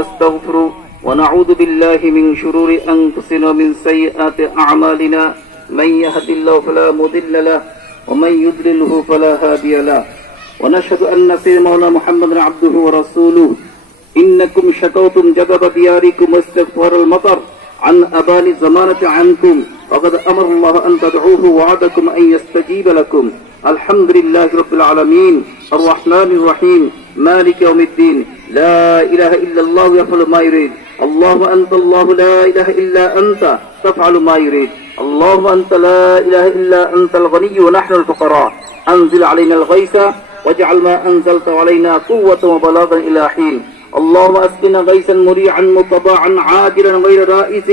نستغفره ونعوذ بالله من شرور أنفسنا ومن سيئات أعمالنا. من يهد الله فلا مضل له ومن يضلله فلا هادي له. ونشهد أن سيدنا محمد عبده ورسوله. إنكم شكوتم جذب دياركم واستغفار المطر. عن أبان الزمانة عنكم. وقد أمر الله أن تدعوه وعدكم أن يستجيب لكم. الحمد لله رب العالمين. الرحمن الرحيم. مالك يوم الدين. لا إله إلا الله يفعل ما يريد. اللهم أنت الله لا إله إلا أنت تفعل ما يريد. اللهم أنت لا إله إلا أنت الغني ونحن الفقراء. أنزل علينا الغيث واجعل ما أنزلت علينا قوة وبلاغا إلى حين. اللهم أسقنا غيثا مريعا مطبعا عاجلا غير رائس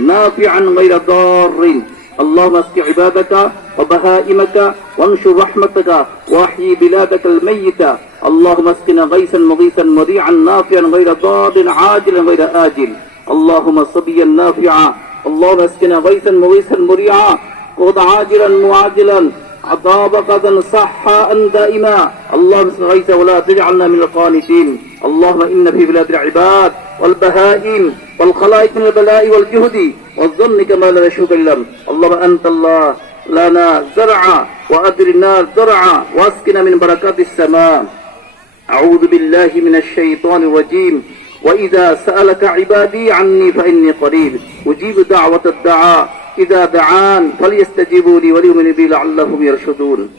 نافعا غير ضار. اللهم اسق عبادك وبهائمك وانشر رحمتك واحيي بلادك الميتة اللهم اسقنا غيثا مغيثا مريعا نافعا غير ضار عاجلا غير آجل. اللهم صبيا نافعا. اللهم اسقنا غيثا مغيثا مريعا. خذ عاجلا معاجلا. عذاب قدا صحاء دائما. اللهم اسق غيث ولا تجعلنا من القانتين اللهم إن في بلاد العباد والبهائم والخلائق من البلاء والجهد. والظن كما لا يشوك إلا اللهم أنت الله. لنا زرعا وأدر النار زرعا واسقنا من بركات السماء. أعوذ بالله من الشيطان الرجيم. وإذا سألك عبادي عني فإني قريب. أجيب دعوة الدعاء. إذا دعان فليستجيبوا لي وليؤمنوا بي لعلهم يرشدون.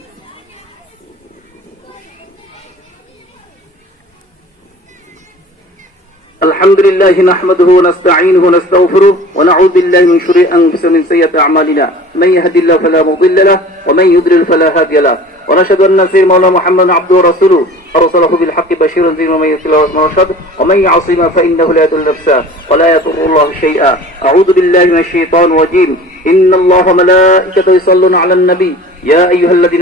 الحمد لله نحمده ونستعينه ونستغفره ونعوذ بالله من شرور أنفسنا ومن سيئات أعمالنا. من يهد الله فلا مضل له ومن يضلل فلا هادي له. ونشهد أن سيدنا مولانا محمد عبده ورسوله. أرسله بالحق بشيرا ذي ومن يطع الله ورشد ومن يعصي ما فإنه لا يضل نفسه ولا يضر الله شيئا. أعوذ بالله من الشيطان الرجيم. إن الله وملائكته يصلون على النبي. يا أيها الذين